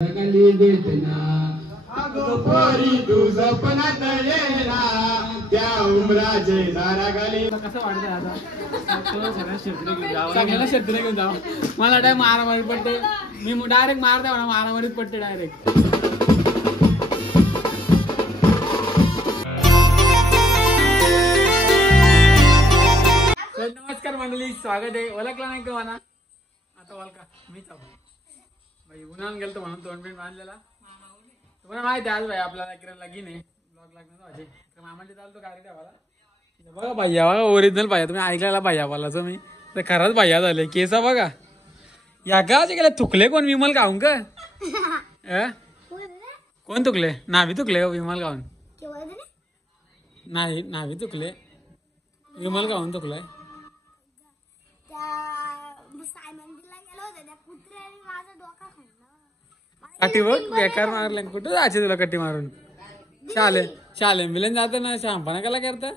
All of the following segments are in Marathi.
खाली भेटना अगो पोरी तू सपनात येना त्या उमराचे दाराखाली. कसं वाटतंय आता सगळ्याला शेतकरी घेऊन जावं. मला डायरेक्ट मारामारी पडते. मी डायरेक्ट मारते म्हणा, मारामारीत पडते डायरेक्ट. नमस्कार मंडळी, स्वागत आहे. ओळखला नाही का म्हणा? आता ओळखा, मीच भाई. उन्हाळून गेलतो म्हणून तोंड बिंड बांधलेला. तुम्हाला माहिती आहे आज भाई आपल्याला किरण लगीन आहे, ब्लॉग लागणार माझे. तर मामाचे चालतो गाडी ठेवायला. बघा भैया, बघा ओरिजिनल भैया. तुम्ही ऐकलेला भैया बोलायचं मी तर खरंच भैया झाले. केसा बघा या गाचे गेले. थुकले कोण? विमल गाऊन का? कोण तुकले? नावी तुकले विमल गाऊन? नाही, नावी तुकले. विमल गाऊन तुकलाय. काठी बघ बेकार मारले. कुठं जायचे तुला कट्टी मारून? शाले मिलन जात ना. शहाणपणा कला करता?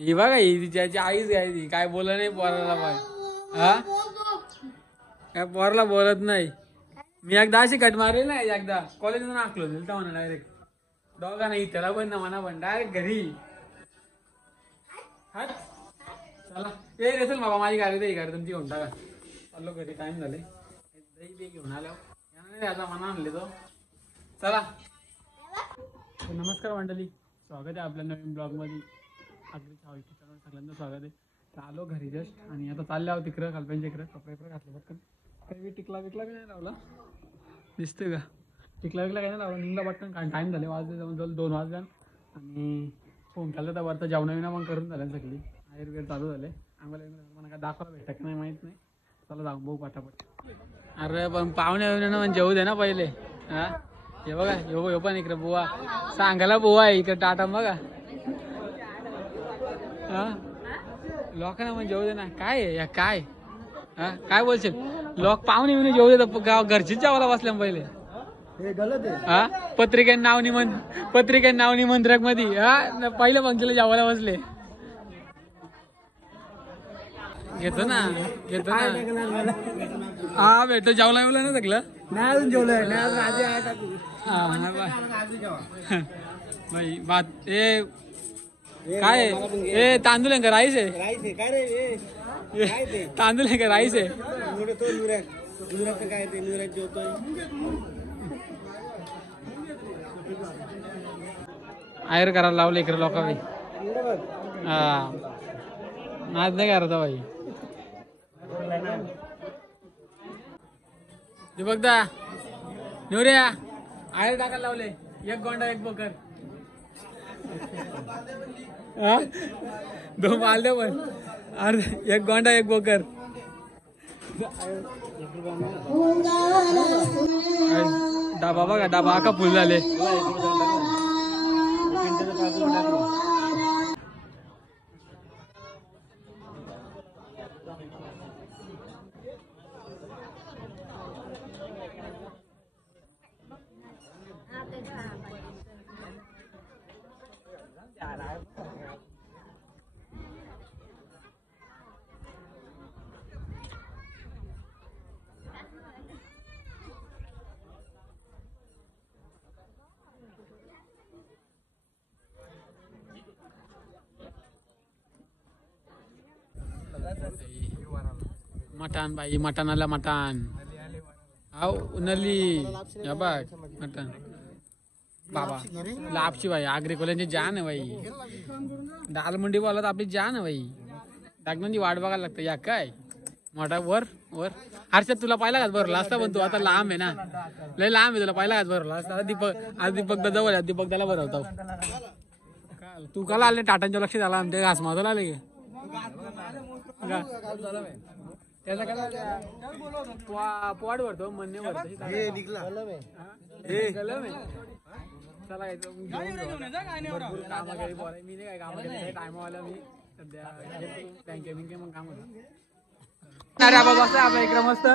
ही बघा, ही तिच्याची आईच घ्यायची. काय बोलत नाही पोराला. बघ हा, काय पोराला बोलत नाही. मी एकदा अशी कट मारली नाही. एकदा कॉलेजमधून आखलो दिलता म्हणा डायरेक्ट. दोघा नाही, त्याला पण ना म्हणा पण डायरेक्ट घरी. चला ये रे, चल बाबा माझी गाडी दे. गाडी तुमची घेऊन टाका. चाललो घरी, टाइम झाले. दही घेऊन आलो. याचा मना आणले तो. चला. नमस्कार मंडळी, स्वागत आहे आपल्या नवीन ब्लॉग मध्ये. अगदी सगळ्यांचं स्वागत आहे. तर आलो घरी जस्ट आणि आता चालले आहोत तिकडं खालप्यांच्या इकडं. कपडे घातले पटकन. काही टिकला विकला की नाही लावला? दिसतंय का? टिकला विकला काही नाही लावला. निघला पटकन. कारण टाईम झाले, वाजले जवळ 2 वाजल्या. आणि फोन केला तर वरता जेवणा विना मग करून झाल्या सगळी. आयुर्वेद चालू झाले. आम्हाला मला काय दाखवायला भेटत की नाही माहीत नाही. चला जाऊ बघू पटापट. अरे पण पाहुणे म्हणजे जेवू दे ना पहिले. हा, हे बघा, यो पण इकडे बुवा सांगायला बुवा आहे इकडे. टाटा बघा. हा, लोकांना म्हणजे जेवू दे ना. काय आहे या? काय हा, काय बोलशील? लोक पाहुणे येऊन जेवू दे. गाव घरचीच जेवायला बसल्या पहिले. हा, पत्रिकेत नाव निमंत्रक मध्ये. हा, पहिल्या पंक्तीला जेवायला बसले. घेतो ना. हा भेटतो. जेवला येवला ना सगळं? नाही अजून जेवलोय. भाई भात ए काय ए तांदूळ आहे का राईस आहे? काय रे तांदूळ आहे का राईस आहे? काय ते नुरात जेवतोय. आयर करायला लावलं इकडे लोकांनी. हा, नाच नाही करता भाई. बघदा निवऱ्या आयर टाकायला लावले. एक गोंडा एक बोकर. हा, 2 मालदे पण. अरे एक गोंडा एक बोकर. डाबा बघा, डाबा का फुल झाले. मटण बाई, मटण आला मटण. हाव नली या बघ मटण. बाबा लापची बाई, आगरी कोल्यांची जान आहे बाई. दाल मंडी बोलत आपली जान आहे बाई. डागनांची वाट बघायला लागतं. या काय मोठा वर वर. हर्षद तुला पहिला घात भरला असता पण तू आता लांब आहे ना. लय लांब आहे. तुला पहिला घात भरला असता. दीपक जवळ आहे. दीपक त्याला भरवतो. तू काला आले? टाटांच्या लक्ष झाला आमच्या घास माधवला आले का? त्याचा काय पोट भरतो म्हणणे भरतो. चला काम केली बोलाय. मी नाही काय काम केलं टायमावाला. मी सध्या बँके मग काम होतं. नाराबा बसलाय आपल्या इकडे मस्त.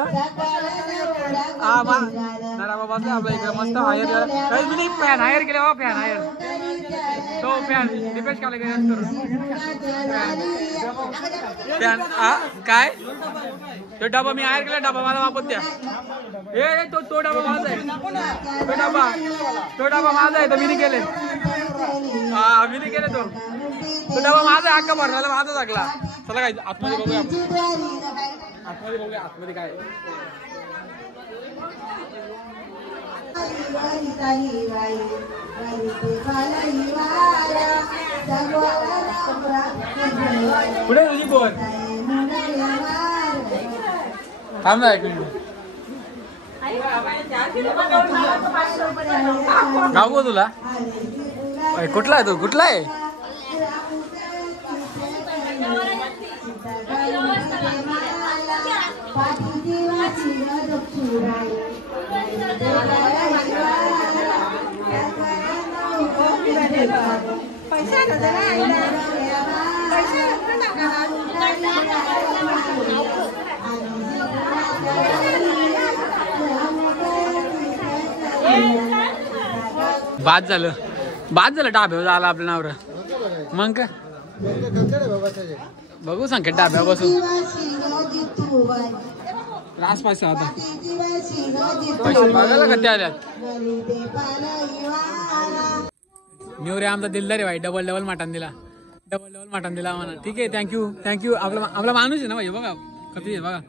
हा बा नाराबा बसलाय आपल्या इकडे मस्त. हायर मी फॅन हायर केले हो. फॅन हायर तो फॅन डिपेंड केला फॅन. हा काय तो डबा मी हायर केला. डबा मला वापस द्या. हे तो डबा माझा आहे. तो डबा माझा आहे. तर मी नाही केले. हा मी नाही केले. तो डबा माझा आहे. अक्का भरणाला माझा लागला. चला काय आतमध्ये बघूया. आतमध्ये बघूया आतमध्ये काय. पुढे तुझी बोल थांब ना एक मिनिट. गाव गो तुला कुठला आहे. तू कुठला आहे. बाद झालं डाब्यावर झालं आपल्या नावर. मग काय बघू सांग डाब्यावर बसू. रास पैसा होता पैसे बघायला का त्या आल्यात. न्यूरे आमचा दिलदार आहे भाई. डबल मटण दिला. म्हणा. ठीक आहे थँक्यू. आपला माणूस आहे ना भाई. बघा कधी आहे बघा.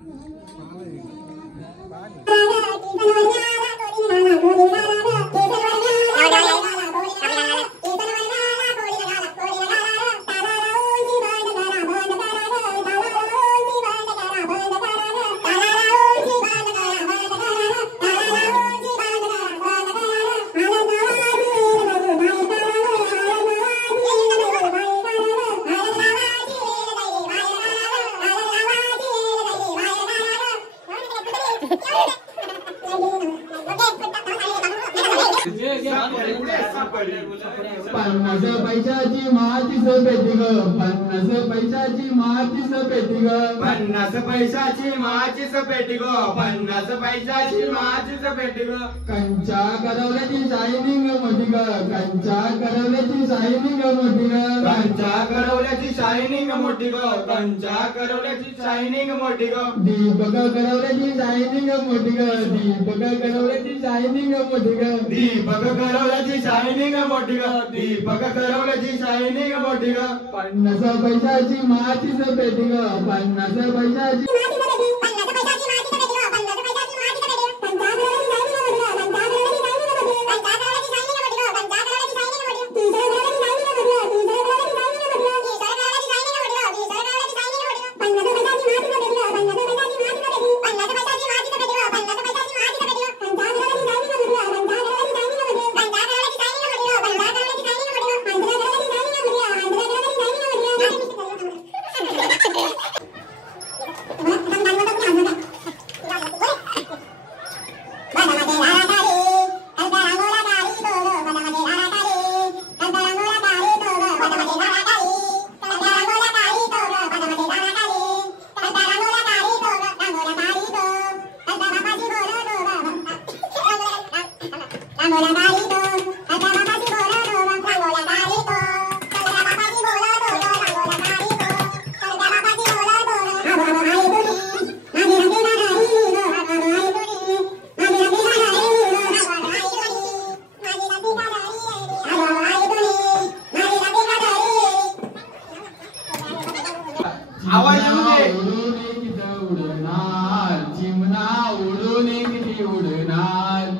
पन्नास पैशाची मातीच पेटी ग. 50 पैशाची मातीच पेटी ग. 50 पैशाची मातीच पेटी ग. 50 पैशाची मातीच पेटी ग. कंचा करवल्याची शायनिंग मोठी ग. कंचा करवल्याची शायनिंग मोठी ग. कंचा करवल्याची शायनिंग मोठी ग. कंचा करवल्याची शायनिंग मोठी ग. दीपक करवल्याची शायनिंग मोठी ग. दीपक करवल्याची शायनिंग मोठी ग. दीपक करवल्याची शायनिंग मोठी ग. दीपक करवल्याची शायनिंग मोठी ग. 50 पैशाची मातीच पेटी ग. 50 पैशाची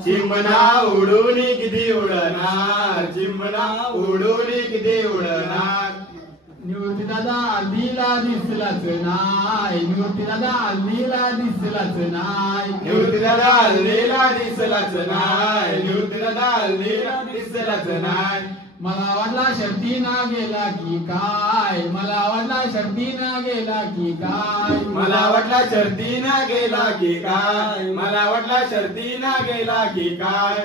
चिमणा उडून किती उडणार. चिमणा उडून किती उडणार. निवृत्ती दादा हल्दीला दिसलाच नाय. निवृत्ती दादा हल्दीला दिसलाच नाय. निवृत्ती दादा हल्दीला दिसलाच नाय. निवृत्ती दादा हल्दीला दिसलाच नाय. मला वाटला शर्तीना गेला की काय. मला वाटला शर्तीना गेला की काय. मला वाटला शर्तीना गेला की काय. मला वाटला शर्तीना गेला की काय.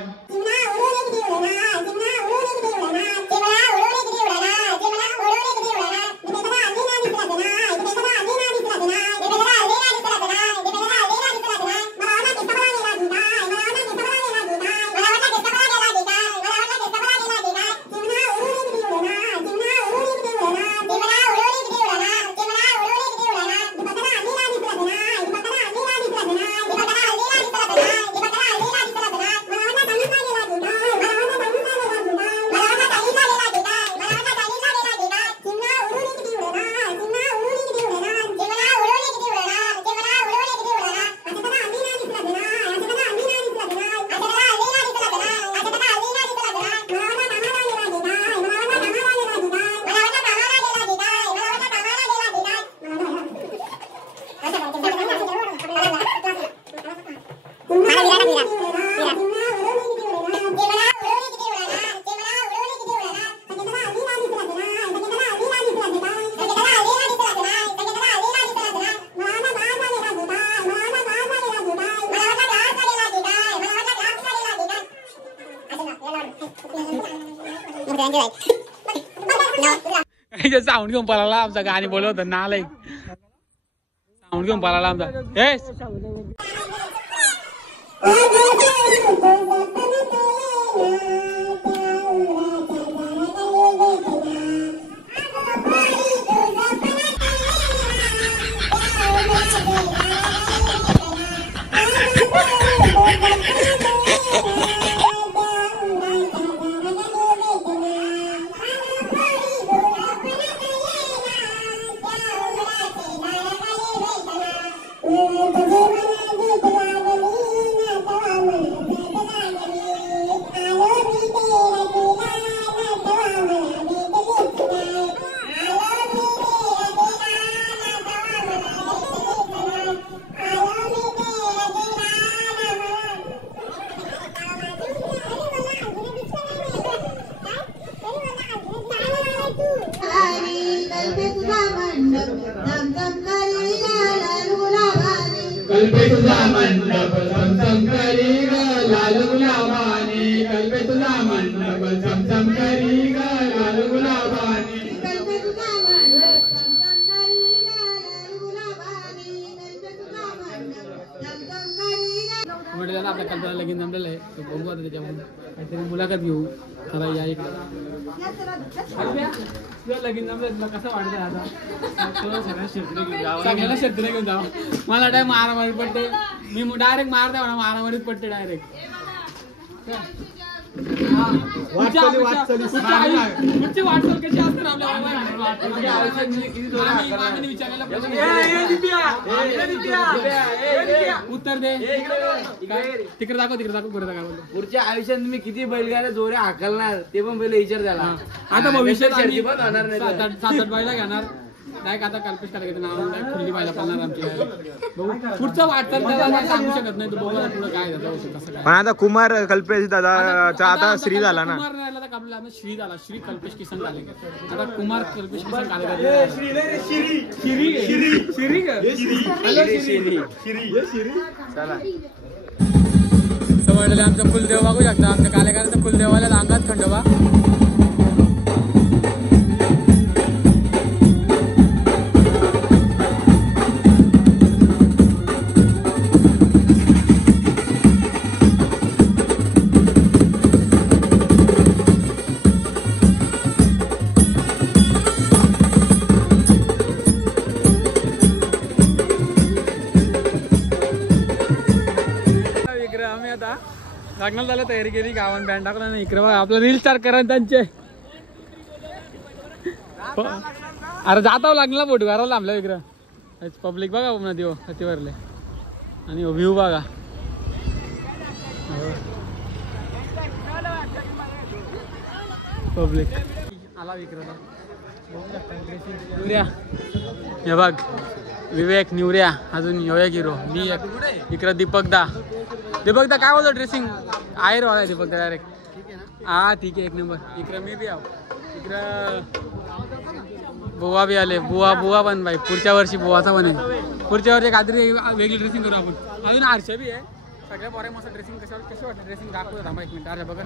साऊंड घेऊन पळाला आमचा गाणी बोलवत ना आलाय साऊंड घेऊन पळाला आमचा कल्पे तुझा मंडप चमचम करी ग लाल गुलाबाने कल्पे तुझा मंडप चमचम करी ग लाल गुलाबाने कल्पे तुझा मंडप चमचम करी ग लाल गुलाबाने कल्पे तुझा मंडप चमचम करी ग म्हटलं त्याला आपल्या कल्पना लगीन जमलेलं आहे तर बघू आता त्याच्यामध्ये काहीतरी मुलाखत घेऊ खरा या इकडे लगीन जमलं तुला कसं वाटतं आता सगळ्याला शेतकरी घेऊन जावं मला डायरेक्ट मारामारी पडते मी डायरेक्ट मारते म्हणा मारामारीत पडते डायरेक्ट वाटचाल कशी असते आपल्या विचारायला उत्तर दे तिकडे दाखव पुढे दाखव पुढच्या आयुष्यात मी किती बैलगाड्या जोरे हाकलणार ते पण पहिले विचार झाला आता भविष्यात शर्ती पण होणार नाही 7-8 बायला घेणार डायरेक्ट आता कल्पेश करायचं नाव खुल्ली बायला पाळणार आमची पुढचं वाटतं त्याला सांगू शकत नाही तू बघा पुढं काय झालं कसं काय पण आता कुमार कल्पेश दादाचा आता श्री झाला ना कुमार राहिला तर आपला श्री झाला श्री कल्पेश किसन झाले आता कुमार कल्पेश किसन झाले समजलेलं आमचं कुलदेव बघू शकता आमच्या कार्यकर्त्याचं कुलदेवाला अंगात खंडोबा लग्नाला झालं तयारी केली गावात बँड टाकला ना इकडे बघा आपलं रील स्टार करा त्यांचे अरे जाता लग्नाला फोटो करायला आपल्या इकडं पब्लिक बघा पुन्हा देव हातीवरले आणि व्ह्यू बघा पब्लिक आला विक्रेता न्यूऱ्या हे बघ विवेक न्यूऱ्या अजून एक हिरो मी एक इकडं दीपक दा काय बोलतो ड्रेसिंग आहे रो दीपक दा डायरेक्ट हा ठीक आहे एक नंबर इकडं मी बी आहो इकडं बुवा बी आले बुवा पण बाई पुढच्या वर्षी बुवाचा पण आहे पुढच्या वर्षी काहीतरी वेगळी ड्रेसिंग करू आपण अजून आरशा बी आहे सगळ्या पोऱ्या मस्त ड्रेसिंग कशी वाटतं ड्रेसिंग दाखवतो थांबा 1 मिनिट अरे बघा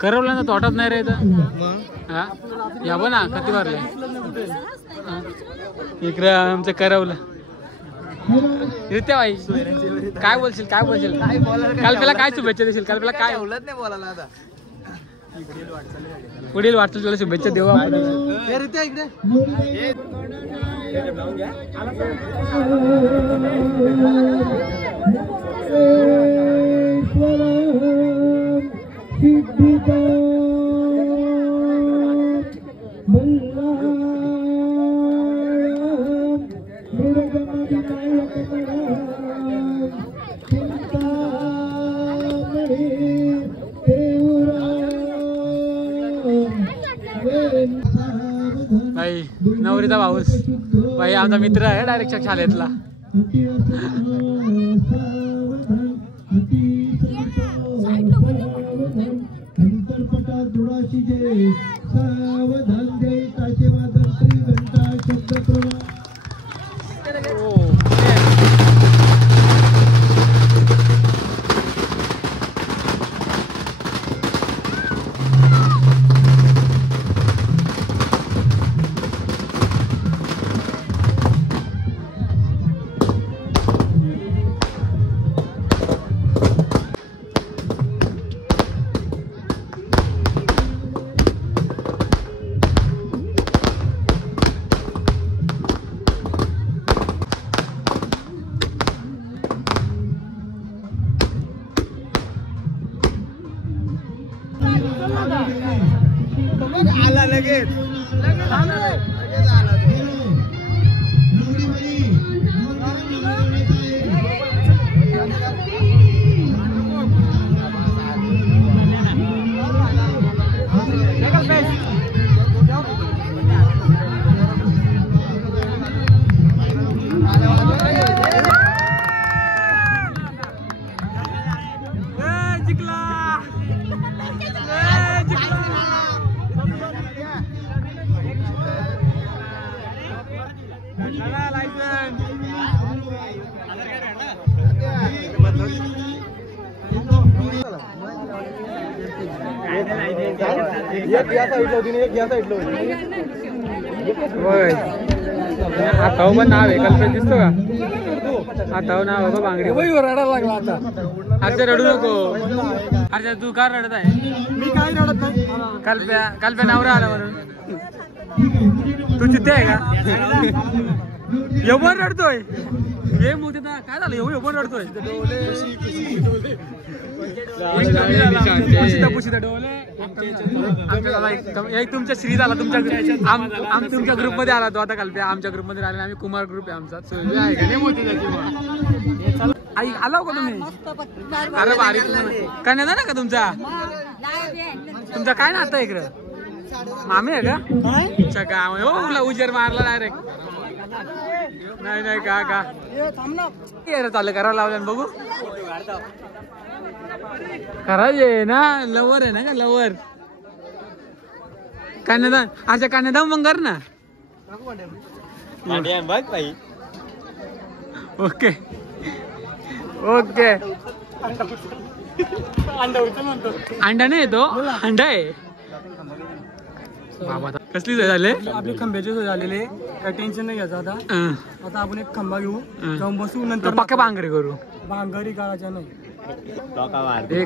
करवला ना तोटात नाही रे इथं. हा या बघ ना किती भरलंय. इकडं आमचं करवलं. भाई काय बोलशील कल्पेला काय शुभेच्छा देशील कल्पेला काय बोलत नाही बोलायला आता. पुढील वाटतं तुला शुभेच्छा देऊ आपण. भाई नवरीचा भाऊस भाई आमचा मित्र आहे डायरेक्ट शाळेतला. आला लगेच आता पण नाव आहे कल्पना दिसतो का. आता नाव आहे बांगडी रडायला लागला आता. अरे रडू नको. अरे तू का रडत आहे. मी काय रडत नाही. कल्प्या नवरा आला म्हणून तू तिथे आहे का. एवढं रडतोय हे मोठे काय झालं एवढं रडतोय. तुमच्या श्री झाला तुमच्या तुमच्या ग्रुप मध्ये आला तो आता कल्प्या आमच्या ग्रुप मध्ये आला. आम्ही कुमार ग्रुप आहे आमचा. आई आला का तुम्ही. अरे भारी कन्या ना का तुमचा काय नातं इकडं मामी आहे का. गाव हो तुला उजेर मारला डायरेक्ट. नाही का चालू करावं लावलं बघू. करायचे ना लवर आहे ना का लवर कन्यादान. अच्छा कन्यादान मग कर ना. ओके अंडा नाही येतो अंडा आहे. कसली सोय झाले आपली खंब्याची सोय झालेली. काही टेन्शन नाही घ्यायचं आता. आता आपण एक खंबा घेऊ जाऊन बसू नंतर पक्का बांगरी करू. बांगरी काढायच्या नाही.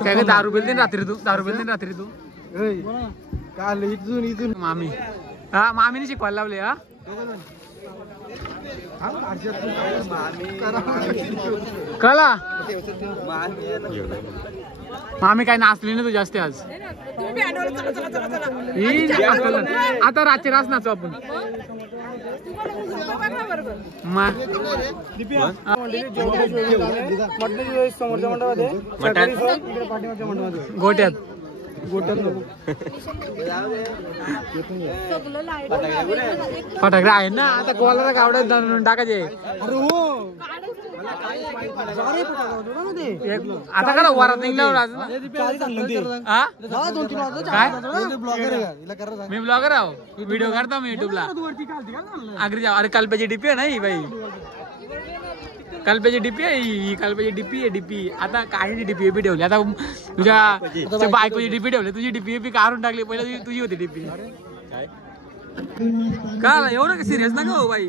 काय दारू पेलते रात्री तू काल इथून मामी हा मामीने शिकवायला लावले. हा कला मामी काय नाचली ना तू जास्त आज. आता रातची रास नाचू आपण. गोट्यात फटाकडे आहे ना आता कोणाला गावड्यात टाकायचे. आता का वरात निघल्यावर मी ब्लॉगर आहो. व्हिडिओ काढतो मी युट्यूबला. अरे कल्प्याची डीपी आहे नाही बाई. कल्पेची डीपी आहे ही कल्पेची डीपी आहे डीपी. आता काही डीपी बी ठेवली आता तुझ्या बायकोची डीपी ठेवली तुझी डीपी बी काढून टाकली पहिले तुझी होती डीपी. का एवढं सिरियस नका हो बाई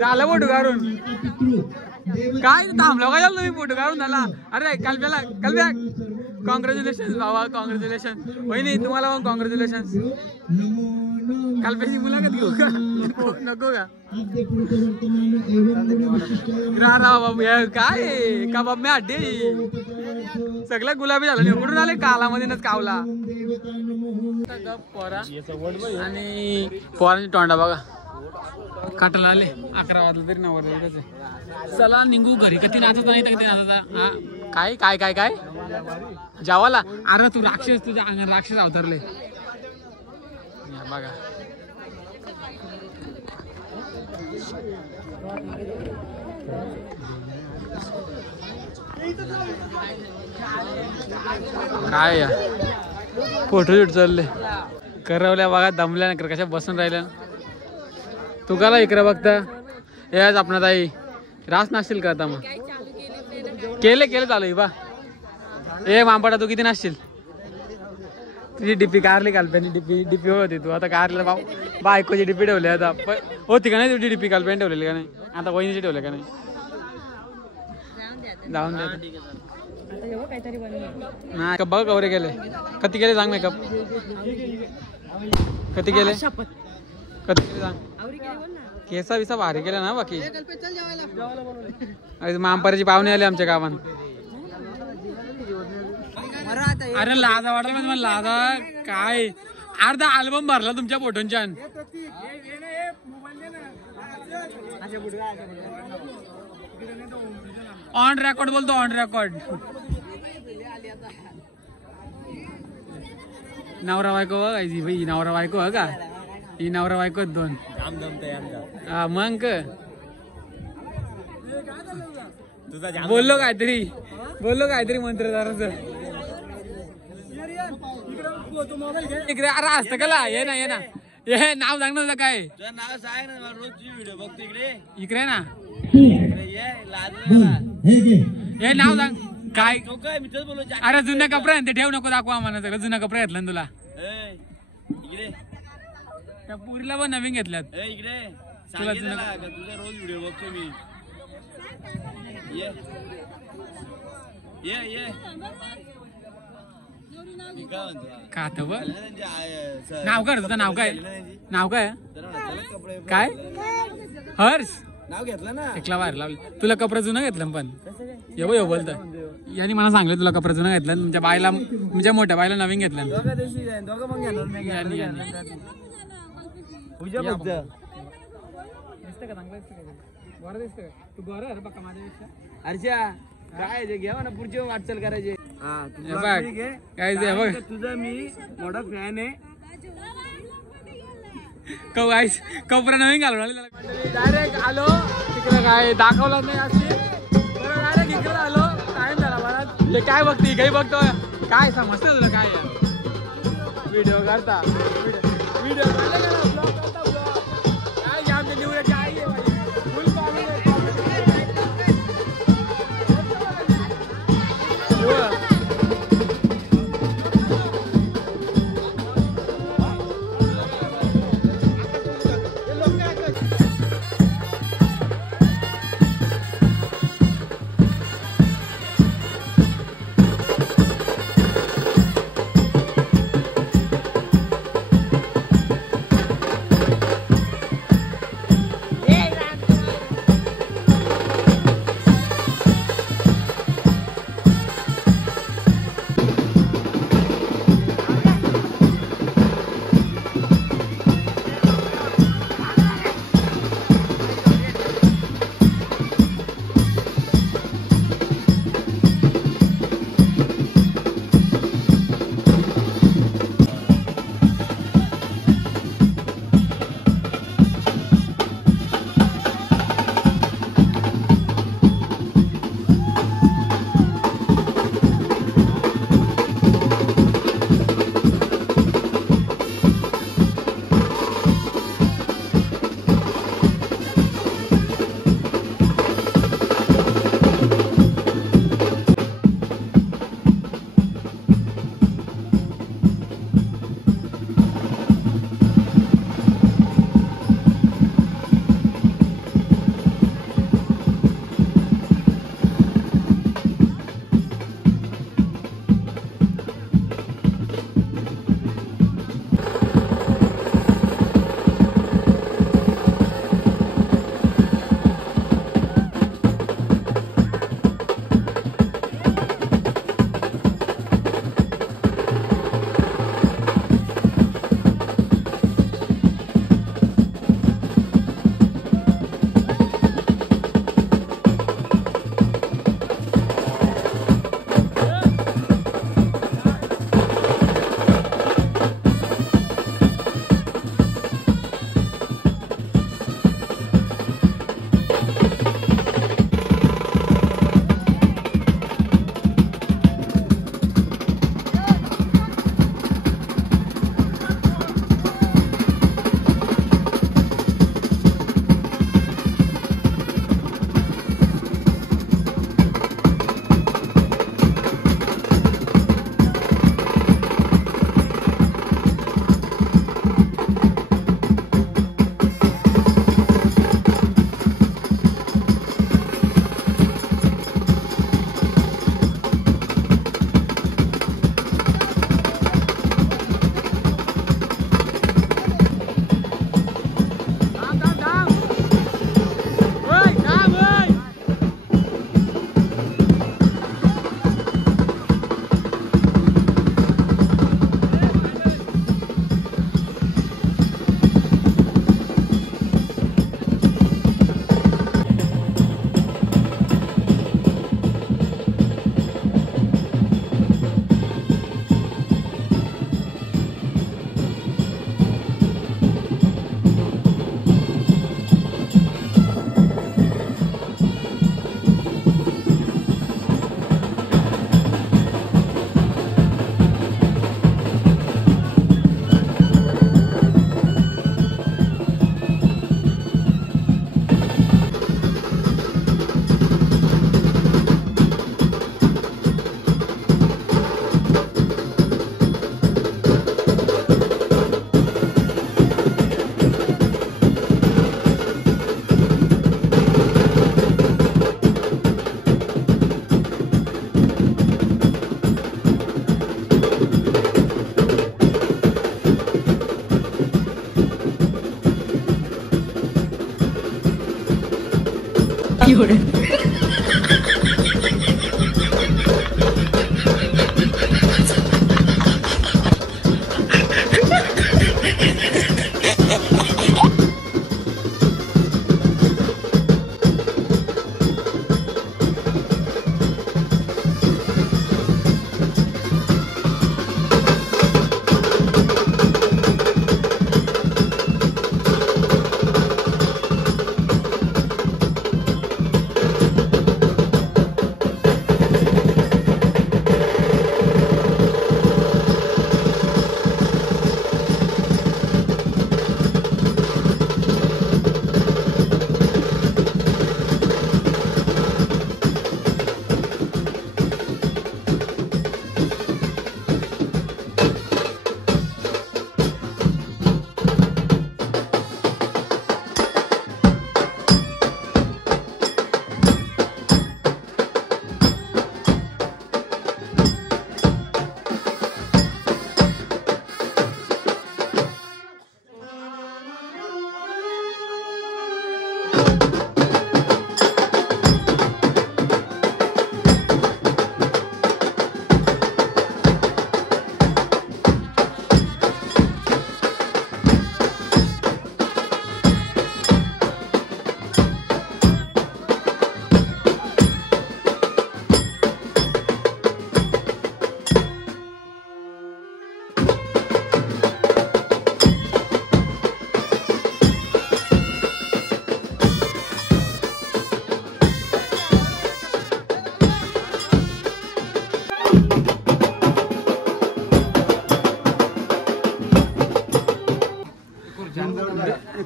झालं फोटो काढून काय थांबलो काय झालं तुम्ही फोटो काढून झाला. अरे कल्प्या कॉंग्रॅच्युलेशन बाबा कॉंग्रॅच्युलेशन वहिनी तुम्हाला पण कॉंग्रॅच्युलेशन. कल्प्याची मुलाखत घेऊ का नको का काय का बाब मी अड्डे सगळं गुलाबी झालं कुठून आले कालामध्येच कावला. पोरा आणि पोरांची तोंडा बघा काटाला आले 11 वाजलं तरी 9 वाजलं. चला निघू घरी कधी नाचत नाही तर कधी नाचता. हा काय काय काय काय जावाला. अरे तू राक्षस तुझ्या अंगात राक्षस अवतरले बघा. काय फोटोशूट चालले करवल्या बघा दमल्या ना कशा बसून राहिल्या. तू काला इकडे बघता याच आपणा ताई रास नाचशील का आता मग केले चालू बा. ए मांपाडा तू किती नाचशील. तुझी डीपी कारली कालप्यानी डीपी होती तू आता कारला भाऊ बायकोची डीपी ठेवली आता होती का नाही तुझी डीपी कालप्याने ठेवलेली का नाही आता वहिनीची ठेवले का नाही. जाऊन द्या नाही कप बघा कवरे केले कधी केले सांग मेकअप कधी केले सांग केसा बिसा भारी केला ना बाकी. मांपारीची पाहुणे आले आमच्या गावात. अरे लाजा वाटला म्हणजे मला लाजा काय अर्धा अल्बम भरला तुमच्या फोटोंच्या. ऑन रेकॉर्ड बोलतो ऑन रेकॉर्ड. नवरा बायको बघायची भाई नवरा बायको हो का ही नवरा बायको 2 हा मग बोललो काहीतरी मंत्रदाराचं. इकडे अरे असतं कला ये ना हे नाव सांग ना तुझं काय नाव सांग ना रोज तुझी व्हिडिओ बघतो इकडे ना ये हे नाव सांग काय. काय मी तेच बोललो. अरे जुने कपडे ते ठेव नको दाखवा आम्हाला सगळं जुना कपडे घेतला तुला. इकडे त्या पुरीला पण नवीन घेतल्यात. इकडे तुला तुझा रोज व्हिडिओ बघतो मी. ये का नाव काय तुझं नाव काय काय हर्ष नाव घेतलं ना एकला बाहेर लावली. तुला कपडे जुनं घेतलं पण येऊ बोलतं याने मला सांगलं तुला कपडे जुनं घेतलं तुमच्या बाईला तुमच्या मोठ्या बाईला नवीन घेतलं. अर्षा काय घ्या ना पुढची वाटचाल करायची. काय तुझा मी मोठा फॅन आहे. कपडा नवीन घालून डायरेक्ट आलो तिकडे काय दाखवलं नाही डायरेक्ट इकडे आलो टाइम झाला मला. काय बघते काही बघतो काय समजतं तुला काय व्हिडिओ करता व्हिडिओ काय आमच्या निवडाची आई आहे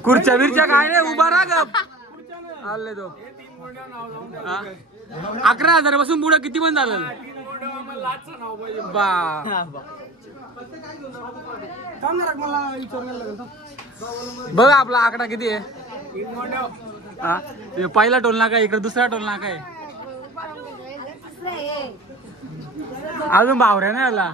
खुर्च्या बिरच्या काय नाही उभा राहा गप आले तो 11,000 पासून पुढे किती पण झालं बा बघ आपला आकडा किती आहे पहिला टोल नाका इकडे दुसरा टोल नाका आहे अजून बावऱ्या नाही आला